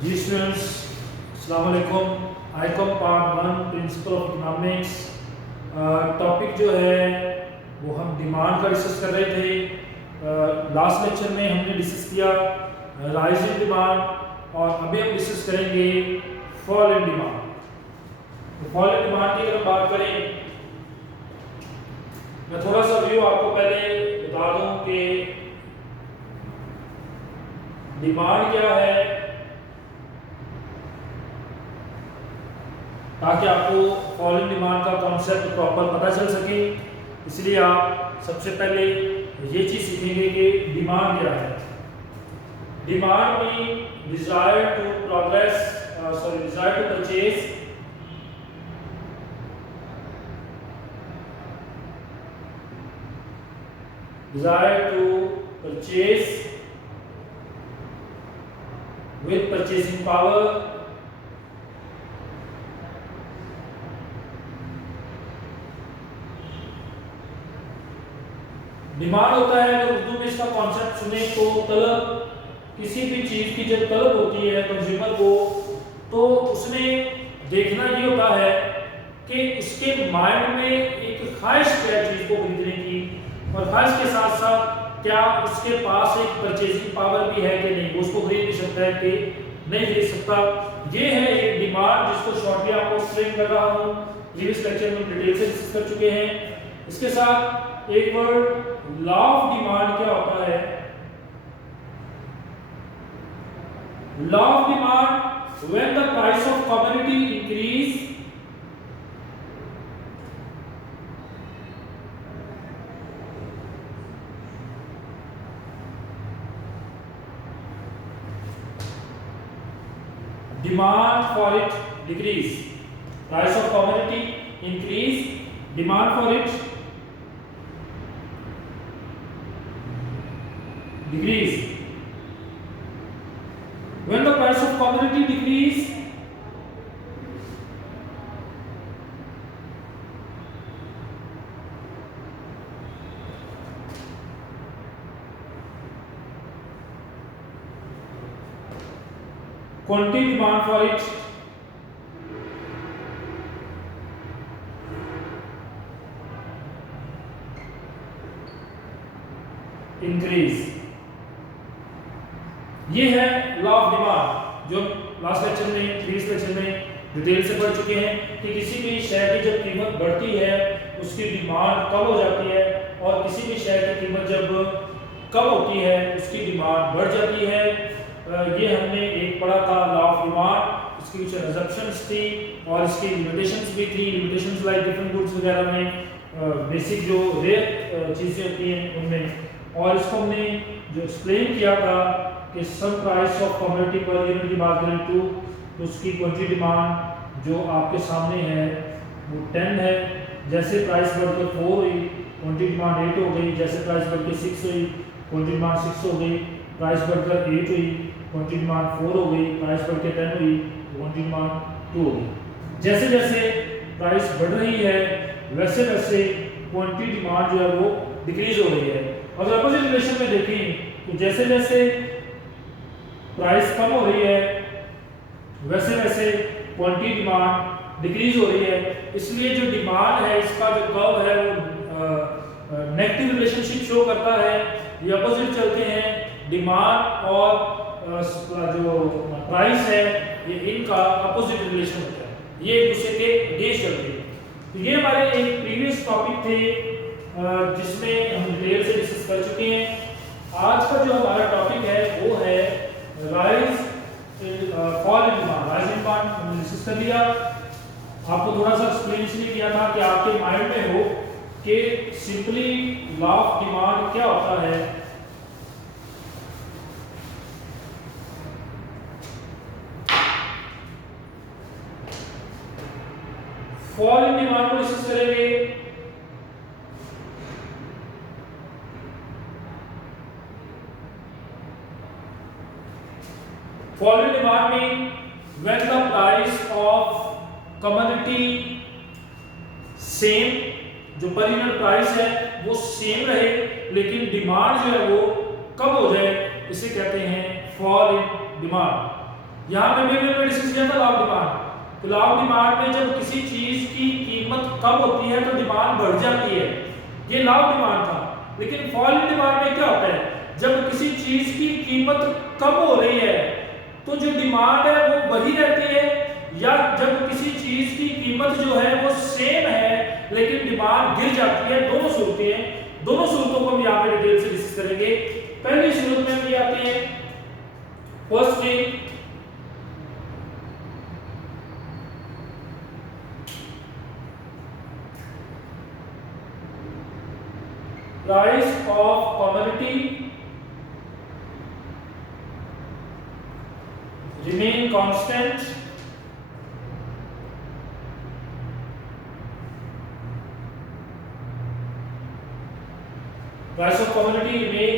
जी students, अस्सलाम वालेकुम। Icom part 1 principle of economics. Topic जो है वो हम डिमांड का डिस्कस कर रहे थे। लास्ट लेक्चर में हमने डिस्कस किया राइज इन डिमांड और अभी हम डिस्कस करेंगे फॉल इन डिमांड। तो फॉल इन डिमांड की अगर हम बात करें, मैं थोड़ा सा व्यू आपको पहले बता दूं कि डिमांड क्या है, ताकि आपको फॉल इन डिमांड का कॉन्सेप्ट प्रॉपर पता चल सके। इसलिए आप सबसे पहले ये चीज़ सीखेंगे कि डिमांड क्या है। डिमांड में desire to desire to purchase, desire to purchase with purchasing power, demand होता है, अगर उर्दू में इसका कॉन्सेप्ट सुने तो तलब। किसी भी चीज की जब तलब होती है कंज्यूमर को, तो उसमें देखना ये होता है कि उसके माइंड में एक ख्वाहिश क्या है चीज को खरीदने की, और ख्वाहिश के साथ साथ क्या उसके पास एक परचेजिंग पावर भी है कि नहीं, वो उसको खरीद भी सकता है कि नहीं खरीद सकता। ये है एक डिमांड जिसको शॉर्टली आपको एक्सप्लेन कर रहा हूँ। प्रीवियस लेक्चर में डिटेल से डिस्कस कर चुके हैं। इसके साथ एक वर्ड लॉ ऑफ डिमांड क्या होता है। Law of demand, when the price of commodity increase, demand for it decrease. Price of commodity increase, demand for it decrease. When the price of commodity decrease, quantity demand for it increase. ये है law of demand, जो last lecture में, previous lecture में detail से पढ़ चुके हैं कि किसी भी शेयर की जब कीमत बढ़ती है उसकी डिमांड कम हो जाती है, और किसी भी शेयर की कीमत जब कम होती है उसकी डिमांड बढ़ जाती है। ये हमने एक पढ़ा था लॉ ऑफ डिमांड। इसकी कुछ असम्पशंस थी और इसकी लिमिटेशंस भी थी। लिमिटेशंस लाइक डिफरेंट गुड्स वगैरह में, बेसिक जो रेयर चीज़ें होती हैं उनमें। और इसको हमने जो एक्सप्लेन किया था कि some price of commodity per unit की बात करें तो उसकी क्वांटिटी डिमांड जो आपके सामने है वो 10 है। जैसे प्राइस बढ़कर 4 हुई, क्वांटिटी डिमांड 8 हो गई। जैसे प्राइस बढ़कर 6 हुई, क्वांटिटी डिमांड 6 हो गई। प्राइस बढ़कर 8 हुई, क्वांटिटी डिमांड 4 हो गई। प्राइस बढ़कर 10 हुई, क्वांटिटी डिमांड 2 हो गई। जैसे जैसे प्राइस बढ़ रही है वैसे वैसे क्वांटिटी डिमांड जो है वो डिक्रीज हो रही है। अगर अपोजिट रिलेशन में देखें तो जैसे जैसे प्राइस कम हो रही है वैसे वैसे क्वांटिटी डिमांड डिक्रीज हो रही है। इसलिए जो डिमांड है इसका जो कर्व है वो नेगेटिव रिलेशनशिप शो करता है। ये अपोजिट चलते हैं, डिमांड और जो प्राइस है ये इनका अपोजिट रिलेशन होता है, ये एक दूसरे के अगेंस्ट चलते हैं। तो ये हमारे एक प्रीवियस टॉपिक थे जिसमें हम डिटेल से डिस्कस कर चुके हैं। आज का जो हमारा टॉपिक है वो है rise fall in demand. Rise in demand हमने डिस्कस कर लिया। आपको थोड़ा सा एक्सप्लेन इसलिए किया था कि आपके माइंड में हो कि सिंपली लॉ ऑफ डिमांड क्या होता है। फॉल इन डिमांड को डिस्कस करेंगे। फॉल इन डिमांड में when the price of commodity same, जो पर यूनिट प्राइस है वो सेम रहे लेकिन डिमांड जो है वो कम हो जाए, इसे कहते हैं फॉल इन डिमांड। यहाँ पे मैंने डिस्कस किया था लॉ ऑफ डिमांड। तो लॉ ऑफ डिमांड में जब किसी चीज की कीमत कम होती है तो डिमांड बढ़ जाती है, ये लॉ ऑफ डिमांड था। लेकिन फॉल इन डिमांड में क्या होता है, जब किसी चीज की कीमत कम हो रही है तो जो डिमांड है वो वही रहती है, या जब किसी चीज की कीमत जो है वो सेम है लेकिन डिमांड गिर जाती है। दोनों सूरतें हैं, दोनों सूरतों को हम यहाँ पे डिटेल से डिस्कस करेंगे। पहली सूरत में ये आती है first thing, price of commodity remain constant price of commodity remain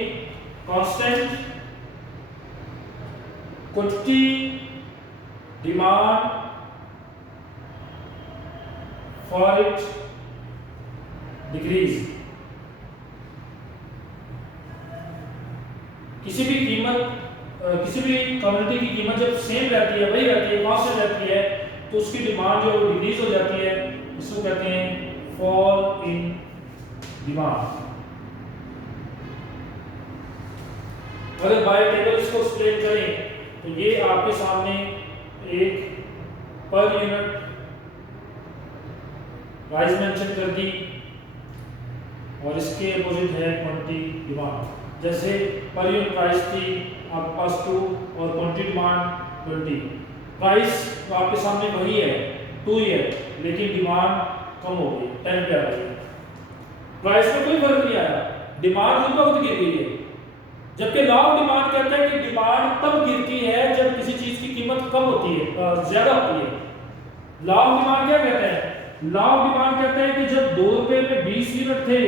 constant, quantity demand for it decrease। किसी भी कीमत किसी भी कम्युनिटी की कीमत जब सेम रहती है, वही रहती है, कांस्टेंट रहती है, तो उसकी डिमांड जो है वो डिक्रीज हो जाती है। इसको कहते हैं फॉल इन डिमांड। अगर बाय टेबल इसको एक्सप्लेन करें तो ये आपके सामने एक पर यूनिट प्राइस मेंशन कर दी और इसके अपोजिट है क्वांटिटी डिमांड। जैसे पर यूनिट प्राइस थी आपके पास 2 और क्वांटिटी डिमांड 20। प्राइस तो आपके सामने वही है 2 ही है, लेकिन डिमांड कम हो गई 10 पे आ गई। प्राइस में कोई फर्क नहीं आया, डिमांड उस वक्त गिर गई है। जबकि लॉ ऑफ डिमांड कहता है कि डिमांड तब गिरती है जब किसी चीज की कीमत कम होती है, ज्यादा होती है। लॉ ऑफ डिमांड क्या कहता है, लॉ ऑफ डिमांड कहता है कि जब 2 रुपए में 20 यूनिट थे,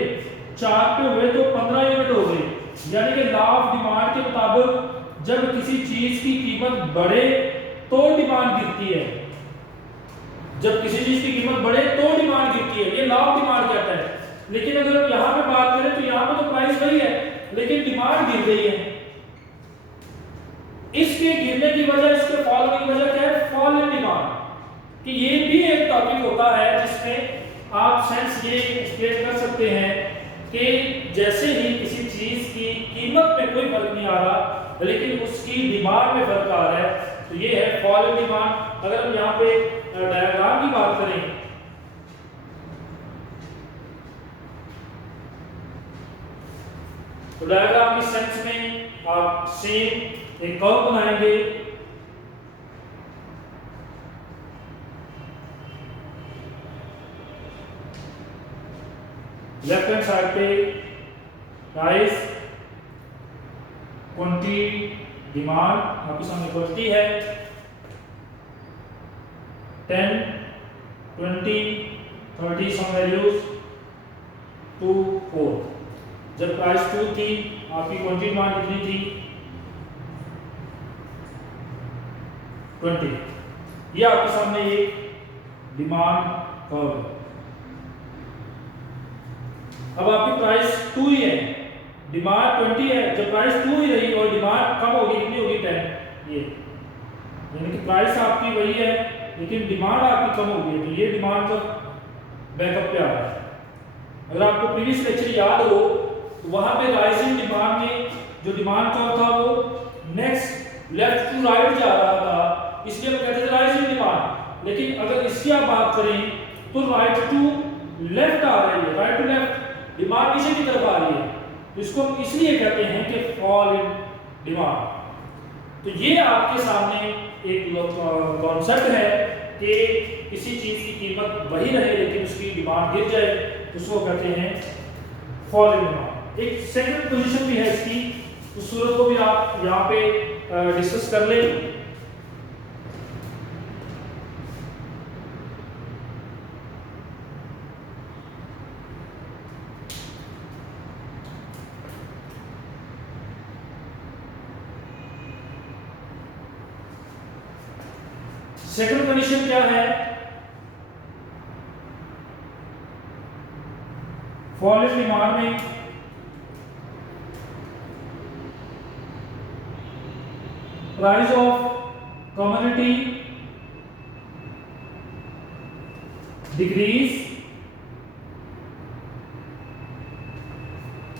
4 पे हुए तो 15 यूनिट हो गए। यानी कि लॉ ऑफ डिमांड के मुताबिक जब किसी चीज की कीमत बढ़े तो डिमांड गिरती है, जब किसी चीज की कीमत बढ़े तो डिमांड गिरती है, ये लॉ ऑफ डिमांड कहता है। लेकिन अगर हम यहाँ पे बात करें तो यहाँ पे तो प्राइस वही है लेकिन डिमांड गिर गई है। इसके गिरने की वजह, इसके फॉल की वजह क्या है, फॉल इन डिमांड। कि ये भी एक टॉपिक होता है जिसमें आप सेंस ये एक्सप्लेन कर सकते हैं कि जैसे ही किसी चीज की कीमत में कोई फर्क नहीं आ रहा लेकिन उसकी डिमांड में फर्क आ रहा है, तो ये है फॉल इन डिमांड। अगर हम यहाँ पे डायग्राम की बात करें तो डायग्राम की सेंस में आप सेम एक कर्व बनाएंगे। लेफ्ट हैंड साइड पे प्राइस, क्वांटिटी, डिमांड आपके सामने क्वांटिटी है 10, 20, 30 सम वैल्यूज 2, 4। जब प्राइस 2 थी आपकी क्वांटिटी डिमांड कितनी थी 20। ये आपके सामने एक डिमांड कर्व है। अब आपकी प्राइस 2 ही है, डिमांड 20 है। जब प्राइस 2 ही रही और डिमांड कम होगी, कितनी होगी 10। ये यानी कि प्राइस आपकी वही है लेकिन डिमांड आपकी कम होगी, तो ये डिमांड का बैकअप पे आ रहा है। अगर आपको प्रीवियस लेक्चर याद हो तो वहां पे राइजिंग डिमांड में जो डिमांड कर्व था वो नेक्स्ट लेफ्ट टू राइट जा रहा था, इसलिए हम कहते थे राइजिंग डिमांड। लेकिन अगर इसकी आप बात करें तो राइट टू लेफ्ट आ रही है, राइट टू लेफ्ट डिमांड नीचे की तरफ आ रही है, तो इसको हम इसलिए कहते हैं कि फॉल इन डिमांड। तो ये आपके सामने एक कॉन्सेप्ट है कि किसी चीज की कीमत वही रहे लेकिन उसकी डिमांड गिर जाए, उसको कहते हैं फॉल इन डिमांड। एक सेकंड पोजीशन भी है इसकी, उस सूरत को भी आप यहाँ पे डिस्कस कर लें। सेकंड कंडीशन क्या है, फॉल इन डिमांड में price of commodity decrease,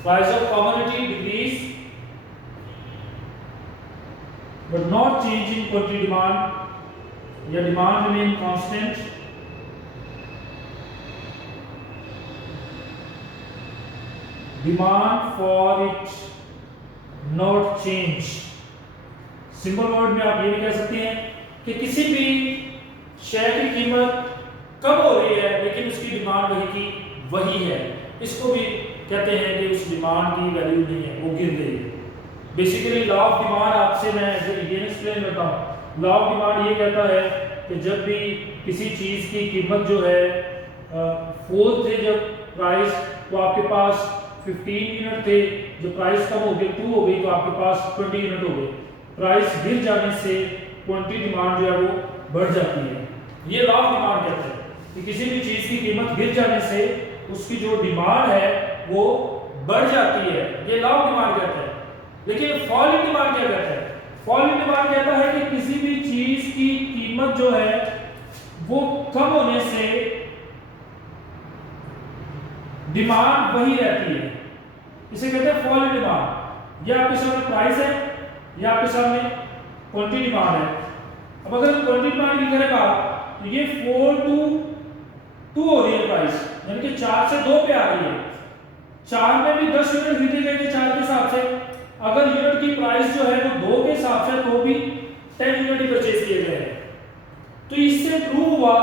price of commodity decrease but not change in quantity demand, या demand remain constant, demand for it not change। Simple word में आप ये भी कह सकते हैं कि किसी भी शेयर की कीमत कम हो रही है लेकिन उसकी डिमांड वही की वही है, इसको भी कहते हैं कि उस डिमांड की वैल्यू नहीं है, वो गिर गई है। बेसिकली लॉ ऑफ डिमांड आपसे मैं ये एक्सप्लेन करता हूँ। लॉ ऑफ डिमांड ये कहता है कि जब भी किसी चीज़ की कीमत जो है 4 थे जब प्राइस, तो आपके पास 15 यूनिट थे, जो प्राइस कम हो गई 2 हो गई तो आपके पास 20 यूनिट हो गए। प्राइस गिर जाने से क्वांटिटी डिमांड जो है वो बढ़ जाती है। ये लॉ ऑफ डिमांड कहते हैं कि किसी भी चीज़ की कीमत गिर जाने से उसकी जो डिमांड है वो बढ़ जाती है, ये लॉ ऑफ डिमांड कहते हैं। लेकिन फॉल इन डिमांड क्या कहता है? फॉल इन डिमांड कहता है कि किसी भी चीज की कीमत जो है वो कम होने से डिमांड वही रहती है, इसे कहते हैं फॉल इन डिमांड। ये आपके सामने प्राइस है, ये आपके सामने क्वांटिटी डिमांड है। अब अगर क्वांटिटी डिमांड की करेगा तो ये 4 to 2 हो रही है प्राइस, यानी कि 4 से 2 पे आ रही है। 4 में भी 10 यूनिट खरीदे गए थे 4 के हिसाब से, अगर यूनिट की प्राइस जो है वो 2 के हिसाब से तो भी 10 यूनिट ही परचेज किए गए हैं। तो इससे प्रूव हुआ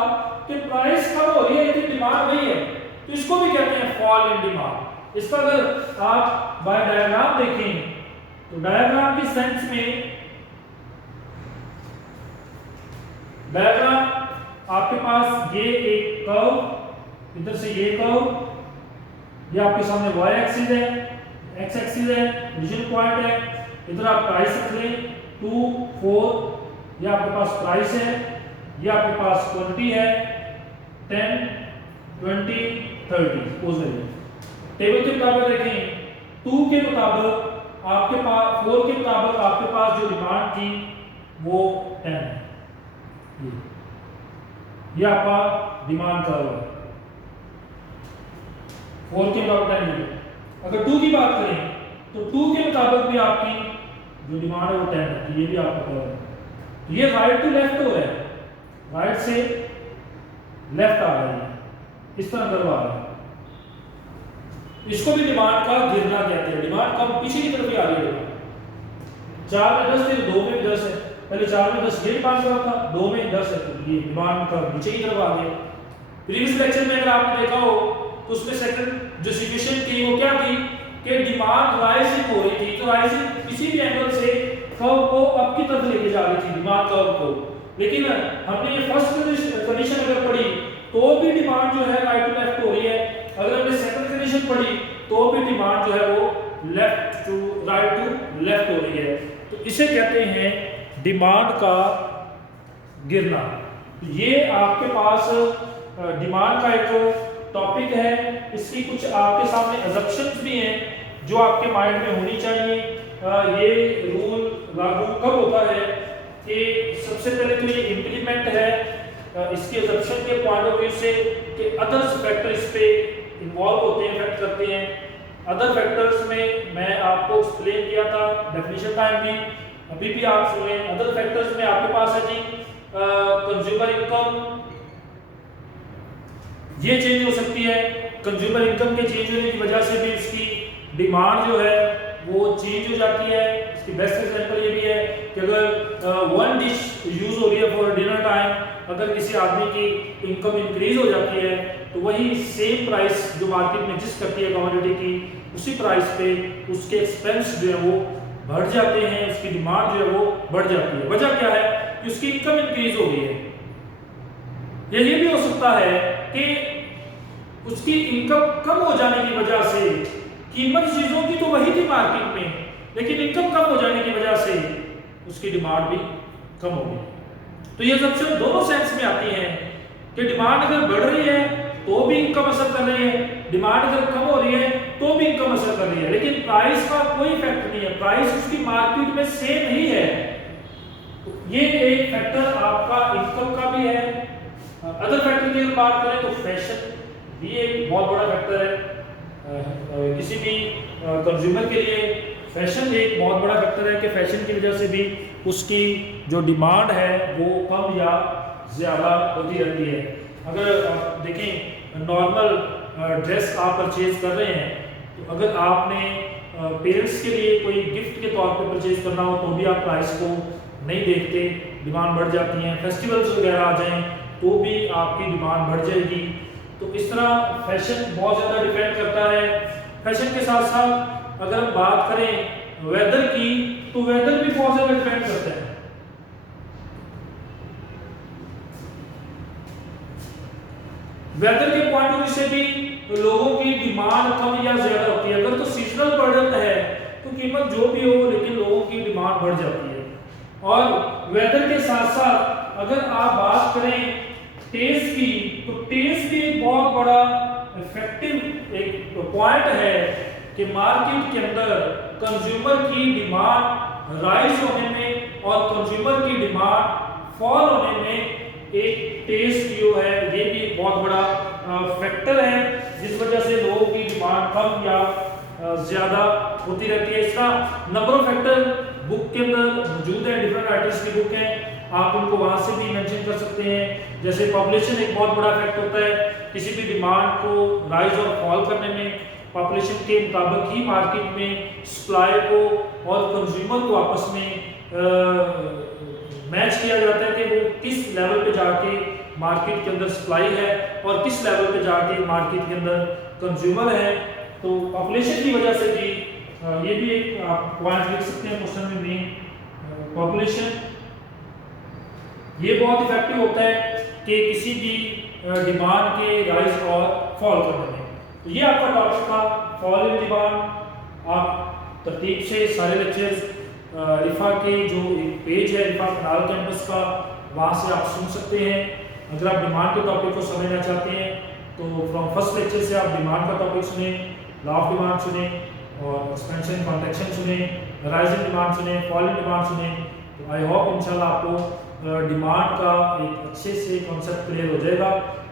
कि प्राइस कम हो रही है लेकिन डिमांड वही है, तो इसको भी कहते हैं फॉल इन डिमांड। इसका अगर आप बाय डायग्राम देखें तो डायग्राम के सेंस में, डायग्राम आपके पास ये एक कर्व, इधर से ये कर्व, ये आपके सामने y एक्सिस है, x एक्सिस है, ओरिजिन पॉइंट है, इधर आप प्राइस रख लें 2 4, ये आपके पास प्राइस है, ये आपके पास क्वांटिटी है 10 20 30 सपोज है। टेबल के मुताबिक देखें 2 के मुताबिक आपके पास, 4 के मुताबिक आपके पास जो डिमांड थी वो 10 है, ये आपका डिमांड कर्व है 4 के मुताबिक 10 है। अगर 2 की बात करें तो 2 के मुताबिक भी आपकी जो डिमांड है वो 10 है, तो ये भी आपका कर्व है। तो ये राइट टू लेफ्ट हो रहा है, राइट से लेफ्ट आ रहा है, इस तरह कर्व आ रहा है। इसको भी डिमांड का गिरना कहते हैं। डिमांड कम पीछे की तरफ ही आ रही है। 4 में 10 थे, 2 में 10 है। पहले 4 में 10 ये डिमांड का था, 2 में 10 है, तो ये डिमांड का नीचे की तरफ आ गया। प्रीवियस लेक्चर में अगर आपने देखा हो तो उसमें सेकंड जो सिचुएशन थी वो क्या थी कि डिमांड राइजिंग हो रही थी, तो राइजिंग किसी भी एंगल से कर्व को अप की तरफ लेके जा रही थी डिमांड कर्व को। लेकिन हमने ये फर्स्ट कंडीशन अगर पढ़ी तो भी डिमांड जो है राइट टू लेफ्ट हो रही है, अगर हमने सेकंड कंडीशन पढ़ी तो भी डिमांड जो है वो left to right to left हो रही है। तो इसे कहते हैं डिमांड का गिरना। ये आपके पास डिमांड का एक टॉपिक है, इसकी कुछ आपके सामने अजम्पशंस भी हैं जो आपके माइंड में होनी चाहिए। ये रूल लागू कब होता है कि सबसे पहले तो ये इम्प्लीमेंट है इसके अजम्पशन के पॉइंट ऑफ व्यू से कि अदर्स फैक्टर इस पे इन्वॉल्व होते हैं, इफेक्ट करते हैं। अदर फैक्टर्स में मैं आपको एक्सप्लेन किया था डेफिनेशन टाइम भी, अभी भी आप सुने। अदर फैक्टर्स में आपके पास है जी कंज्यूमर इनकम, ये चेंज हो सकती है। कंज्यूमर इनकम के चेंज होने की वजह से भी इसकी डिमांड जो है वो चेंज हो जाती है। इसकी बेस्ट एग्जांपल ये भी है कि अगर वन डिश यूज हो रही है फॉर डिनर टाइम, अगर किसी आदमी की इनकम इंक्रीज हो जाती है तो वही सेम प्राइस जो मार्केट में एग्जिस्ट करती है कमोडिटी की, उसी प्राइस पे उसके एक्सपेंस जो है वो बढ़ जाते हैं, उसकी डिमांड जो है वो बढ़ जाती है। वजह क्या है कि उसकी इनकम इंक्रीज हो गई है। ये भी हो सकता है कि उसकी इनकम कम हो जाने की वजह से, कीमत चीजों की तो वही थी मार्केट में, लेकिन इनकम कम हो जाने की वजह से उसकी डिमांड भी कम हो गई। तो ये असम्पशन दोनों सेंस में आती हैं कि डिमांड अगर बढ़ रही है तो भी इनकम असर कर रही है, डिमांड अगर कम हो रही है तो भी इनकम असर कर रही है। लेकिन प्राइस का कोई इफेक्ट नहीं है, प्राइस उसकी मार्केट में सेम ही है। तो ये एक फैक्टर आपका इनकम का भी है। अदर फैक्टर की अगर बात करें तो फैशन भी एक बहुत बड़ा फैक्टर है। किसी भी कंज्यूमर के लिए फैशन एक बहुत बड़ा फैक्टर है कि फैशन की वजह से भी उसकी जो डिमांड है वो कम या ज़्यादा होती रहती है। अगर आप देखें नॉर्मल ड्रेस आप परचेज कर रहे हैं, तो अगर आपने पेरेंट्स के लिए कोई गिफ्ट के तौर पे परचेज करना हो तो भी आप प्राइस को नहीं देखते, डिमांड बढ़ जाती है। फेस्टिवल्स वगैरह आ जाएं तो भी आपकी डिमांड बढ़ जाएगी। तो इस तरह फैशन बहुत ज़्यादा डिपेंड करता है। फैशन के साथ साथ अगर हम बात करें वेदर की, तो वेदर भी बहुत ज़्यादा डिपेंड करता है। वेदर के पॉइंट ऑफ व्यू से भी लोगों की डिमांड कम या ज्यादा होती है। अगर तो सीजनल प्रोडक्ट है तो कीमत जो भी हो, लेकिन लोगों की डिमांड बढ़ जाती है। और वेदर के साथ साथ अगर आप बात करें टेस्ट की, तो टेस्ट भी एक बहुत बड़ा इफेक्टिव एक पॉइंट है कि मार्केट के अंदर कंज्यूमर की डिमांड राइज होने में और कंज्यूमर की डिमांड फॉल होने में एक टेस्ट जो है ये भी एक बहुत बड़ा फैक्टर है, जिस वजह से लोगों की डिमांड कम या ज्यादा होती रहती है। इसका नंबर ऑफ फैक्टर बुक के अंदर मौजूद है, डिफरेंट राइटर्स की बुक है, आप उनको वहां से भी मेंशन कर सकते हैं। जैसे पॉपुलेशन एक बहुत बड़ा फैक्टर होता है किसी भी डिमांड को राइज और फॉल करने में। पॉपुलेशन के मुताबिक ही मार्केट में सप्लाई को और कंज्यूमर को आपस में मैच किया जाता है कि वो किस लेवल पे जाके मार्केट के अंदर सप्लाई है और किस लेवल पे जाके मार्केट के अंदर कंज्यूमर है। तो पॉपुलेशन की वजह से भी ये भी एक आप पॉइंट लिख सकते हैं क्वेश्चन में मेन पॉपुलेशन ये बहुत इफेक्टिव होता है कि किसी भी डिमांड के राइज और फॉल करने में। तो ये आपका टॉपिक था फॉल इन डिमांड। आप तरतीब से सारे लेक्चर्स रिफा के जो एक पेज है रिफा कनाल कैंपस का, वहाँ से आप सुन सकते हैं। अगर आप डिमांड के टॉपिक को समझना चाहते हैं तो फ्रॉम फर्स्ट लेक्चर से आप डिमांड का टॉपिक सुने, लॉ ऑफ डिमांड सुने और एक्सपेंशन कॉन्ट्रैक्शन सुने, राइजिंग डिमांड सुने, फॉलिंग डिमांड सुने। तो आई होप इंशाल्लाह आपको डिमांड का एक अच्छे से कॉन्सेप्ट क्लियर हो जाएगा।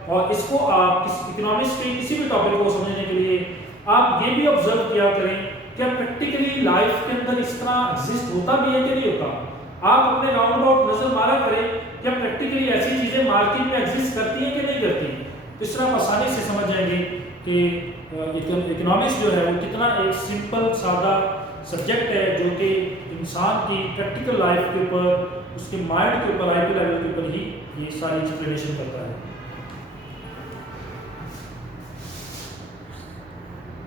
और इसको आप इकोनॉमिक्स के किसी भी टॉपिक को समझने के लिए आप ये भी ऑब्जर्व किया करें क्या प्रैक्टिकली लाइफ के अंदर इस तरह एग्जिस्ट होता भी है कि नहीं होता। आप अपने राउंड अबाउट नजर मारा करें क्या प्रैक्टिकली ऐसी चीजें मार्केट में एग्जिस्ट करती हैं कि नहीं करती। तो इस तरह आप आसानी से समझ जाएंगे कि इकोनॉमिक्स जो है वो कितना एक सिंपल सादा सब्जेक्ट है जो कि इंसान की प्रैक्टिकल लाइफ के ऊपर, उसके माइंड के ऊपर, आईक्यू लेवल के ऊपर ही ये सारी एक्सप्लेनेशन करता है।